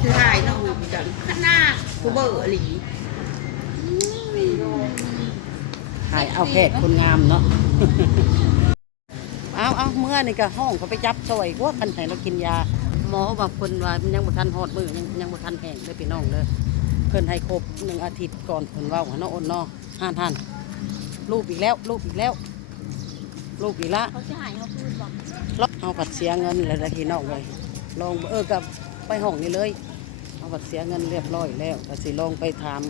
คืหายน้องจังข้างนาผู้เบอร์หลีหายเอาแขกคนงามเนาะ เอาเอาเมื่อนี่ก็ห้องเขาไปจับซอยว่าคันไหนเรากินยา หมอบอกคนว่ายังบ่ทันหอดมือยังยังบ่ทันแห้งเลยพี่น้องเลยเพิ่นให้ครบหนึ่งอาทิตย์ก่อนคนว่าหัวน้องอ้นนอห่านห่านรูปอีกแล้วรูปอีกแล้ว รูปอีกละเขาจะหายเขาพูดบอกเอาผัดเสียเงินเลยนะพี่น้องเลยลองเออกับไปห้องนี้เลย เอาผัดเสียเงินเรียบร้อยแล้วก็สิลองไปถาม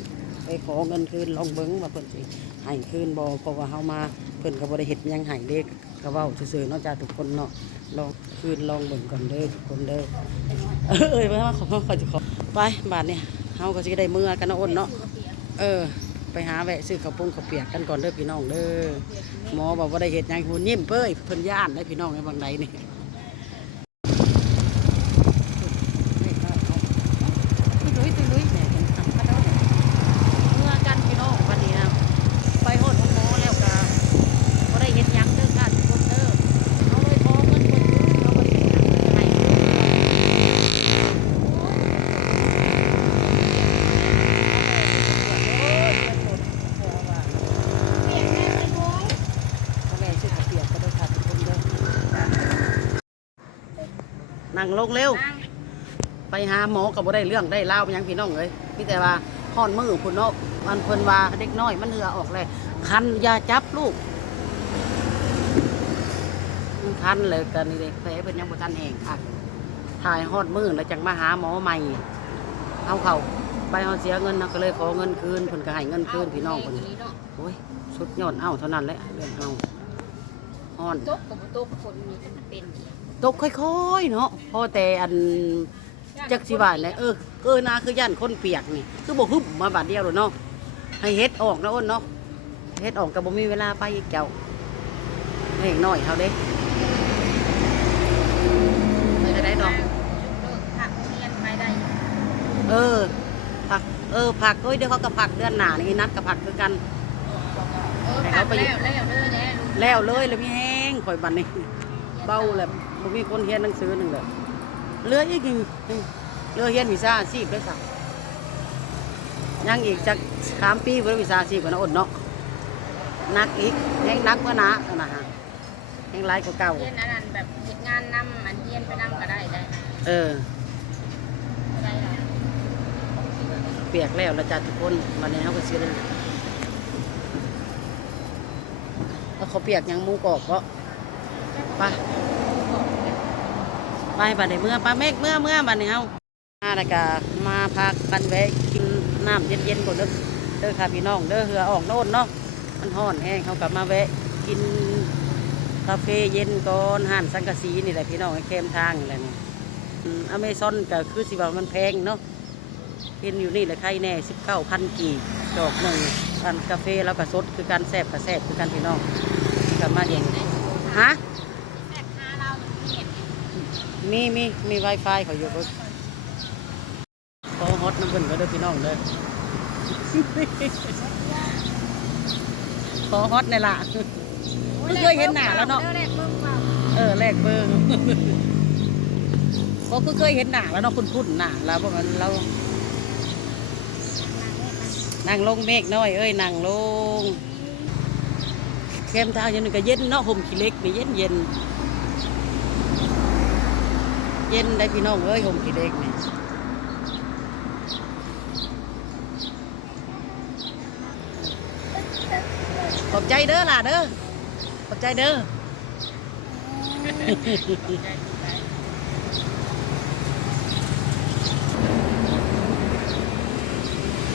ไปขอเงินคืนลองเบิ้งว่าเพิ่นสิให้คืนบ่เพราะว่าเฮามาเพิ่นก็บ่ได้เฮ็ดหยังให้เด็กก็เว้าซื่อๆเนาะจ้าทุกคนเนาะลองคืนลองเบิ่งก่อนเด้อทุกคนเด้อเออเอ้ยมาขอขอจะขอไปบาทเนี่ยเฮาก็สิได้เมื่อกันเนาะอ้นเนาะเออ ไปหาแวะซื้อข้าวปุ้งข้าวเปียกกันก่อนเด้อพี่น้องเด้อหมอบอกว่าได้เห็ดหยังหุ่นยิ้มเป้ยเพิ่นย่านได้พี่น้องในบางใดนี่ ตุยตุยลุยเนี่ยเป็นทำพระเจ้าเนี่ยเมื่อกันพี่น้องวันนี้นะไปโหดของหมอแล้วก็บ่ได้เห็นยังเด้อค่ะทุกคนเด้อเอาเลยพอเงินเพิ่นเอาไปสิหาเงินให้นั่ งลงเร็ว ไปหาหมอก็บ่ได้เรื่องได้เล่าไปยังพี่น้องเลยพี่แต่ว่าห่อนมือพุ่นเนาะมันเพิ่นว่าเด็กน้อยมันเหือออกเลยคันยาจับลูกคันเลยกันนี่เด็กแผลเป็นยังบ่ทันแห้งค่ะถ่ายฮอดมือแล้วจังมาหาหมอใหม่เอาเขาไปเฮาเสียเงินนะก็เลยขอเงินคืนเพิ่นก็ให้เงินคืนพี่น้องเพิ่นโอ้ยสุดยอดเอาเท่านั้นแหละเรื่องเอาฮ้อนตกกับตกคนมีเป็นเป็น ตกค่อยๆเนาะพอแต่อันจักสิบาทเลยเออเออนาคือย่านคนเปียกนี่คือบอกฮึบมาบาทเดียวเลยเนาะให้เฮ็ดออกนะอ้นเนาะเฮ็ดออกกับบ่มีเวลาไปอีกเจ้าเล็กน้อยเขาเด้ไปจะได้ดอกผักเรียนไปได้เออผักเออผักเอ้ยเดี๋ยวเขาก็ผักเดือนหน้านี่นัดกับผักคือกันเออผักแล้วแล้วเด้อแน่ลูกแล้วเลยแล้วมีแห้งข่อยบัดนี้เบาเลย บ่มีคนเรียนหนังสือหนึ่งเลยเหลืออีกหนึ่งเหลือเรียนวิชาอาชีพด้วยซ้ำยังอีกจักสามปีเพื่อวิชาอาชีพกันนะอดเนาะนักอีกแห้งนักกว่านะนั่นนะฮะแห้งไรกว่าเก่าเรียนอันนั้นแบบเฮ็ดงานนำมันเรียนไปนำก็ได้ได้เออได้ล่ะเปียกแล้วละจ้าทุกคนวันนี้เขาก็ซื้อเลยแล้วเขาเปียกยังหมูกรอบก็ไป ไปบัดนี้เมื่อปลาเมกเมื่อเมื่อบัดนี้เฮามาแล้วก็มาพักกันแวะกินน้ำเย็นๆก่อนเด้อเด้อค่ะพี่น้องเด้อเหือออกโน่นเนาะมันห้อนแห้งเขากลับมาแวะกินกาแฟเย็นก่อนห่านสังกะสีนี่แหละพี่น้องไอ้เข้มทางนี่แหละนี่อเมซอนก็คือสิว่ามันแพงเนาะเห็นอยู่นี่แหละไข่แน่สิบเก้าพันกี่ดอกหนึ่งกันกาแฟแล้วก็สดคือการแซบกับแซบคือการพี่น้องกลับมาเองฮะ แซ่บหาเราเห็น มีมีมีไวไฟเขาอยู่ก็ขอฮอตน้ำเพิ่นก็เด้อพี่น้องเด้อขอฮอตในละเพิ่งเคยเห็นหน้าแล้วเนาะเด้อแรกเบิ่งว่าเออแลกเบอร์ก็คือเคยเห็นหน้าแล้วเนาะคุณพุ่นหน้าแล้วเพราะมันเรานั่งลงเมฆน้อยเอ้ยนั่งลงเข้มทางอย่างนึงก็เย็นเนาะห่มขี้เหล็กนี่เย็นเย็น เย็นได้พี่น้องเอ้ยห่มขี้เหล็กนี่ขอบใจเด้อล่ะเด้อขอบใจเด้อ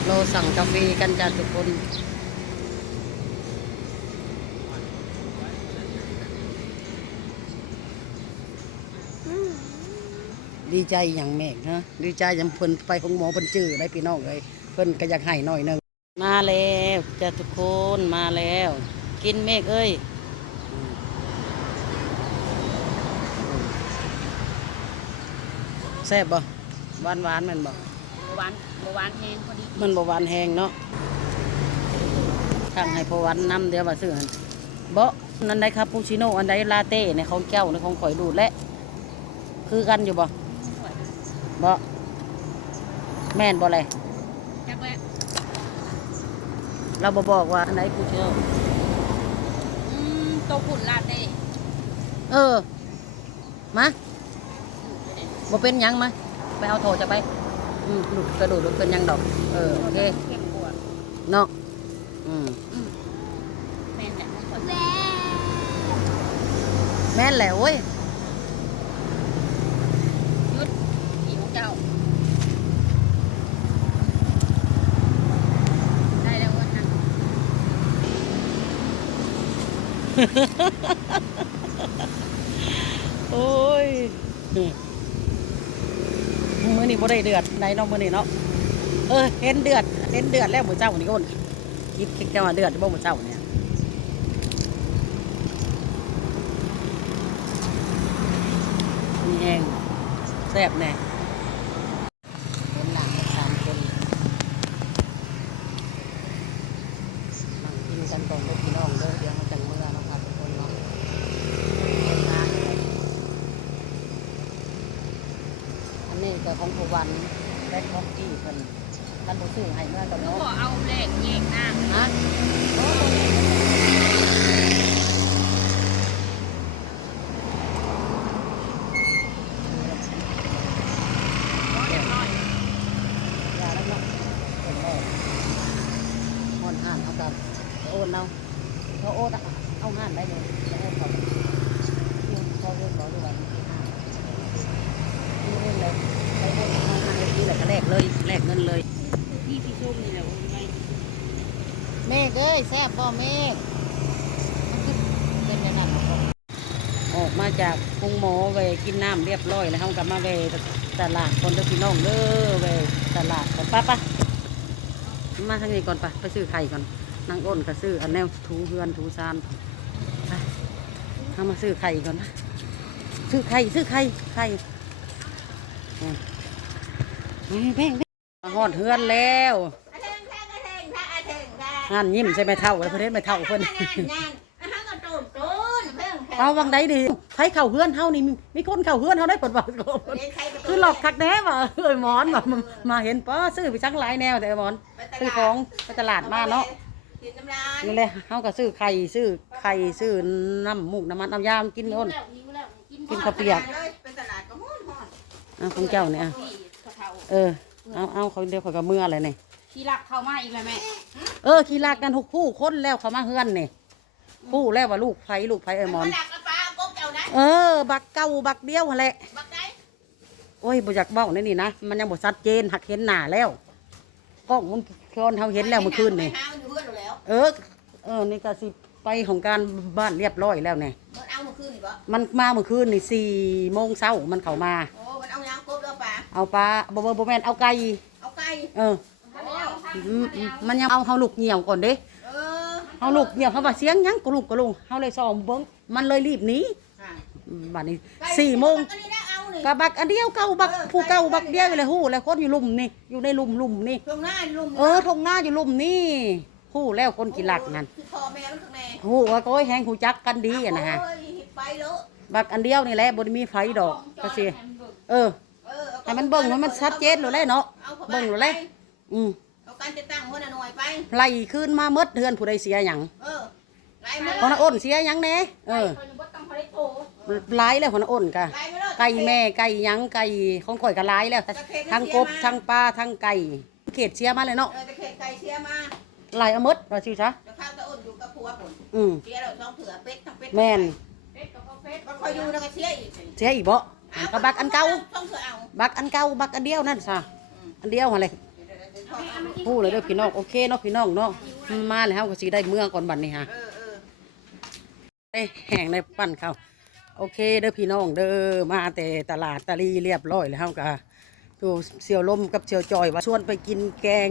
เราสั่งกาแฟกันจ้าทุกคน ดีใจอย่างแม่กนะดีใจอย่างเพิ่นไปของหมอเพิ่นจื้อได้พี่น้องเลยเพิ่นก็อยากให้หน่อยหนึงมาแล้วจ้าทุกคนมาแล้ว กินเมฆเอ้ยอืมแซ่บบ่หวานหวานๆแมันบ่บ่หวานบ่หวานแห้งพอดีมันบ่หวานแห้งเนาะทางให้พอหวันน้ำเดี๋ยวมาซื้อหั่นบ่นั่นได้ครับปูชิโน่อันใดลาเต้ในของเจ้าในของข่อยดูดและ คือกันอยู่บ่ บ่แม่นบ่เลยจักแล้เราบ่บอกว่าอันไหนกูเชื่ออืมโตขุ่นลาดเด้เออ มาบ่เป็นหยังมา ไปเอาโถจะไป อืมหลุดกระโดดหลุดเป็นหยังดอก เออ โอเคเข้มกว่าเนาะอืม แม่นแหละมันคน แม่นแหละโอ้ยยุดอีของเจ้า ได้แล้วเว้ยนะ โอ้ยมือนี้บ่ได้เดือดไหนเนาะมือนี้เนาะเออเห็นเดือดเห็นเดือดแล้วหมื้อเจ้านี่โอนคิดคิดแค่ว่าเดือดบ่มื้อเจ้าเนี่ยมีแห้งแซ่บแน่หลังกันสามคนนั่งกินกันก่อนเด้อพี่น้องเด้อเดี๋ยวมันจังเมื่อเนาะครับทุกคนเนาะเฮ็ดงานเลยอันนี้ก็ ของผู้วันและของพี่เพิ่นท่านผู้ซื้อให้เมื่อกับก็เนาะบอกเอาแหลกแยกหน้าฮะโอ้ยร้อยเรียบร้อยยาแล้วเนาะเป็นแม่ห่อนห่านเอากับโอนเอาเขาโอนอะเอาห่านได้เลยจะโอนเขาเขาโอนบอกด้วยว่ามีห่านมีโอนเลยไปโอนเอาห่านเลยทีแหละ ก็แลกเลยแลกเงินเลยพี่พี่ชุ่มนี่แหละโอ้ยไม่เมฆเอ้ยแซ่บบ่เมฆมันคือเป็นในนั้นบ่ออกมาจากกรุงหมอเวกินน้ำเรียบร้อยแล้วเขากลับมาเวตลาดคนเด้อพี่น้องเด้อเวตลาดกันป้าป้ามาทางนี้ก่อนไปไปซื้อไข่ก่อนนางอ้นก็ซื้ออันแนวถูเฮือนถูซานไปเอามาซื้อไข่ก่อนนะซื้อไข่ซื้อไข่ไข่ อืมแพ่งมาหอดเฮือนแล้วอาเทงแท้อาเทงแท้อาเทงแท้งานยิ้มใช่ไหมเท่าแล้วเพื่อนไม่เท่าเพื่อนงานงานอาหารก็ตูนตูนเพิ่งแท้เอาวังใดดีใครเข่าเฮือนเฮานี่มีมีคนเข่าเฮือนเฮาได้ผลบอกเรียนใครก็ตูนคือหลอกคักแน่ว่ะเอ้ยหมอนว่ะมามาเห็นป้อซื้อไปชังหลายแนวแต่หมอนซื้อของไปตลาดมาเนาะกินน้ำร้านนี่แหละเฮาก็ซื้อไข่ซื้อไข่ซื้อน้ำมูกน้ำมันน้ำยามกินอ้นแล้วหิวแล้วกินกินข้าวเปียกเลยเป็นตลาดก็ฮ้อนฮ้อนเอาของเจ้าเนี่ยพี่กะ เพราเออ เอาเอาเขาเดียวเขาก็เมื่ออะไรเนี่ยขี้รักเข้ามาอีกแล้วแม่เออขี้ลากกันทุกผู้คนแล้วเขามาเฮือนนี่ผู้แล้วว่าลูกไผลูกไผเอ้ยหมอนดักกระปลากบเจ้านะเออ บักเก้าบักเดียวหั่นแหละบักไก่โอ้ยบ่อยากเบ้าในนี่นะมันยังบ่ชัดเจนหักเห็นหน้าแล้วกล้องมันคอนเฮาเห็นแล้วเมื่อคืนนี่ไปหาอยู่เพื่อนแล้วเออ เออนี่ก็สิไปของการบ้านเรียบร้อยแล้วเนี่ยมันเอาเมื่อคืนนี่บ่มันมาเมื่อคืนนี่สี่โมงเช้ามันเข้ามา เอาปลาบ่บ่บ่แม่นเอาไก่ เอาไก่เอออืมอืมมันยังเอาเฮาลูกเหี่ยวก่อนเด้เออเฮาลูกเหี่ยวเขาว่าเสียงหยังกระลุกกระลุงเฮาเลยซ้อมเบิ่งมันเลยรีบหนีอะบัดนี้สี่โมงอันนี้นะเอานี่กะบักอันเดียวเก่าบักผู้เก่าบักเดียวเลยฮู้แล้วคนอยู่ลุ่มนี่อยู่ในลุ่มลุ่มนี่ ตรงหน้าลุมเออทงหน้าอยู่ลุ่มนี่ฮู้แล้วคนกินหลักนั่นคือคอแม่มันข้างในฮู้ว่าโอ้ยแฮงหูจักกันดีอะนะฮะโอ้ยไปเลอะบักอันเดียวนี่แหละบ่ได้มีไฟดอกก็สิเออเออเอา ให้มันเบิ่งว่ามันชัดเจนโลดเลยเนาะเอาเข้าเบิ่งโลดไปเลยอืมเอาการจะตั้งหัวหน้าหน่วยไปไล่คืนมาหมดเฮือนผู้ใดเสียหยังเออไล่มาคนน่ะอ้นเสียหยังแหน่เออคนบ่ต้องเขาได้โตหลายแล้วคนน่ะอ้นกะไล่มาเลยไก่แม่ไก่หยังไก่ของข่อยก็หลายแล้วทั้งกบทั้งปลาทั้งไก่เขตเสียมาเลยเนาะเออตะเข็ดไก่เชียมาไล่เอาหมดว่าซิซะเดี๋ยวข้าวตะอ้นอยู่กับผัวผมอืมเชียเราต้องเถื่อเป็ดทั้งเป็ดแม่นเป็ดกับข้าวเป็ดมันคอยอยู่แล้วก็เชียอีกเสียอีกบ่ ก็บักอันเก่าต้องเถื่อเอาบักอันเก่าบักอันเดียวนั่นซะอันเดียวหั่นเลยวอเอาพูดเลยเด้อพี่น้องโอเคเนาะพี่น้องเนาะมาแล้วเฮาก็สิได้เมื่อก่อนบัดนี้ฮะเออเออได้แห้งได้ปั้นเขาโอเคเด้อพี่น้องเด้อมาแต่ตลาดตะลีเรียบร้อยแล้วเฮาก็ดูเสี่ยวลมกับเสี่ยวจอยว่าชวนไปกินแกง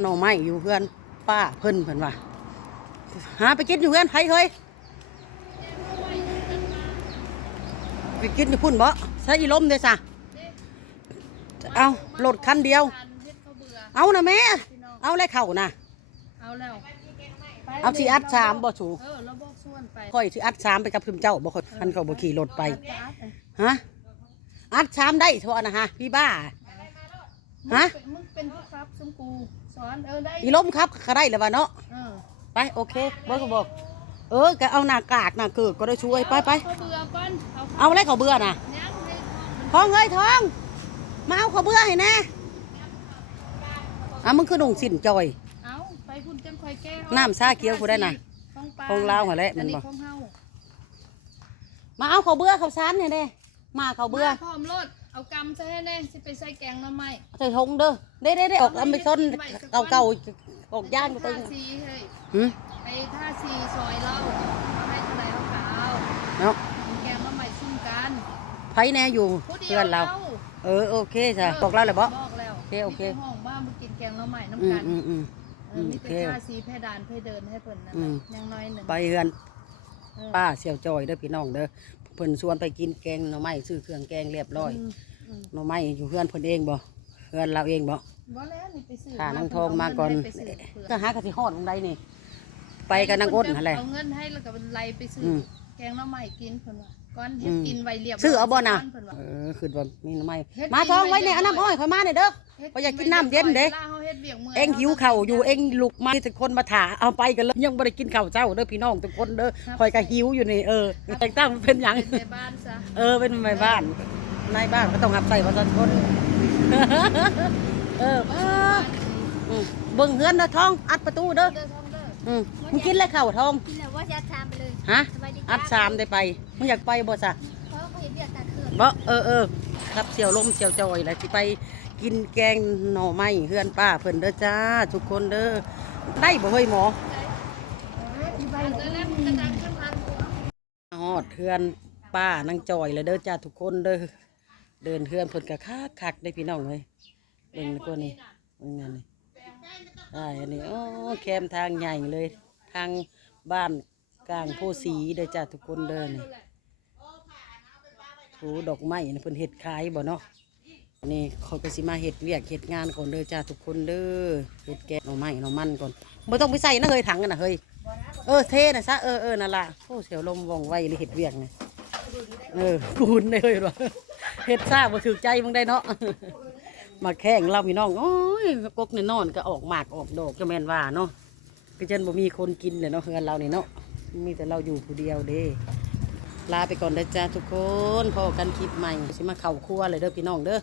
หน่อไม้อยู่เพื่อนป้าเพิ่นเพิ่นว่าหาไปกินอยู่เพื่อนไผเคย ไปกินอยู่พุ่นบ่ใส่อีลมเด้อซะเอารถคันเดียวทานเฮ็ดข้าวเบื่อเอานะแม่พี่น้องเอาเลยเข่านะเอาแล้วไปเอาสิอัดสามบ่สูเออแล้วบอกส่วนไปค่อยสิอัดสามไปกับพิมเจ้าบ่ค่อยคันเขาบ่ขี่รถไปอัดจะอัดเลยฮะอัดสามได้เท่านะฮะพี่บ้าฮะมึงเป็นมึงเป็นผู้ครับสมกูสอนเออได้อีล้มครับก็ได้แล้วว่าเนาะเออไปโอเคบ่ก็บอก เออก็เอาหน้ากากหน้าเกิดก็ได้ช่วยไปไปเขาเบื่อก่อนเอาเอาอะไรเขาเบื่อน่ะยังให้ทองเอ้ยทอง มาเอาเขาเบื่อให้แน่อะมึงคือหนุ่งสินจอย เอาไปพุ่นจังคอยแก้น้ำชาเขียวกูได้น่ะ ของปลาของลาวหั่นแหละมันบ่อัของเฮามาเอาเขาเบื่อเขาซานให้แน่มาเขาเบื่อมาพร้อมรถเอากำใส่ให้แน่สิไปใส่แกงหน้ำไม้ใส่ทงเด้อได้ได้ได้ออกอเมซอนเก่าเก่าๆออกย่างไปตึท่างซีเฮ้ยหืมไป ท่าซีซอยเราเอาให้เท่าไหร่เอาขาวเนาะแกงหน้ำไม้ซุ่มกันไผแน่อยู่ผู้เดียเพื่วอนเรา เออโอเคจ้ะบอกเราเลยบ่ บอกแล้วโอเคโอเค มีแต่ห้องบ้านมากินแกงหน้ำไม้อืน้ำมกันอืมอืม เออมีโอเคแต่ท่าซีเพดานเพเดินให้เพิ่นนั่นอืน่ะมยังน้อยหนึ่งไปเฮือนเออป้าเสี่ยวจอยเด้อพี่น้องเด้อเพิ่นชวนไปกินแกงหน่อไม้ซื้อเครื่องแกงเรียบร้อยมอืมหน่อไม้อยู่เฮือนเพิ่นเองบ่เฮือนเราเองบ่บ่แล้วนี่ไปซื้อค่านางทองมาก่อน เพิ่เาเงิให้ไปซื้อเปลือกก็หากะสิฮอดตรงใดนี่ ไปกับนางอ้นนั่นแหละเอาเงินให้แล้วก็ไล่ไปซื้ออมแกงหน้ำไม้กินเพิ่นว่าก้อนเฮ็ดอืมกินไว้เรียบร้ยซื้อเอาบ่น่ะก้เพิ่นว่า เออคือว่ามีหน่อไม้เฮ็ดมาทองไว้เนี่ยกินไว้เอาน้ำอ้อยค่อยมาหน่อยเด้อฮ็บ่อยากกินน้ำเย็นเด้ วลาเฮาเฮ็ดเวียกเมื่อยเอ็งหิวเข่าวอยู่เอ็งลุกมามีแต่คนมาถาเอาไปกันเลยยังบ่ได้กินข้าวเจ้าเด้อพี่น้องทุกคนเด้อคอยก็หิวอยู่นี่เออแต่งตั้งเป็นหยังเป็นในบ้านซะเออเป็นแม่บ้านนายบ้านก็ต้องหับใส่ประชาชนเออเอออืมเบิ่งเฮือนเด้อทองอัดประตูเด้อ เด้อท องเด้ออืมมึงกินแล้วข้าวทองกินแล้วว่าจะทำไปเลยฮะสบายดีอัดสามได้ไปมึงอยากไปบ่ซะเพราะเขาเห็นเดือดตาเขื่อนบ่เออเออครับเสี่ยวลมเสี่ยวจอยแหละสิไปกินแกงหน่อไม้เฮือนป้าเพิ่นเด้อจ้า ทุกคนเด้อได้บ่เฮ้ยหมอที่บ้านเด้อแล้วมันจะดังขึ้นมาฮอดเฮือนป้านางจอยเลยเด้อจ้าทุกคนเด้อเดินเฮือนเพิ่นก็คักคักๆได้พี่น้องเลยเบิ่งคนนี้เบิ่งนั่นนี่ ได้อันนี้โอ้แคมทางใหญ่เลย ทางบ้านกลางโพสีเด้อจ้าทุกคนเด้อนี่ถูดอกไม้นี่เพิ่นเฮ็ดขายบ่เนาะนี่เขาก็สิมาเฮ็ดเวียกเฮ็ดงานก่อนเด้อจ้าทุกคนเด้อเฮ็ดแกงหน่อไม้หน่อมันก่อนบ่ต้องไปใส่นะเฮ้ยถังกันนะเฮ้ยเออเทน่ะซะเออเออนั่นล่ะโอ้เสียวลมว่องไวเลยเห็ดเวียงไงเออกูนได้เลยว่ะเห็ดซ่าบ่ถือใจมึงได้เนาะ มาแข่งเราพี่น้องโอ้ยกกในี่ยนอนก็ออกหมากออกดอกจะแม่นว่าเนาะก็จนบ่มีคนกินเลยเนาะเฮือนเรานี่เนาะมีแต่เราอยู่ผู้เดียวเด้ลาไปก่อนนะจ้าทุกคนพอกันคลิปใหม่สิมาเข่าครัวเลยเด้อพี่น้องเด้อ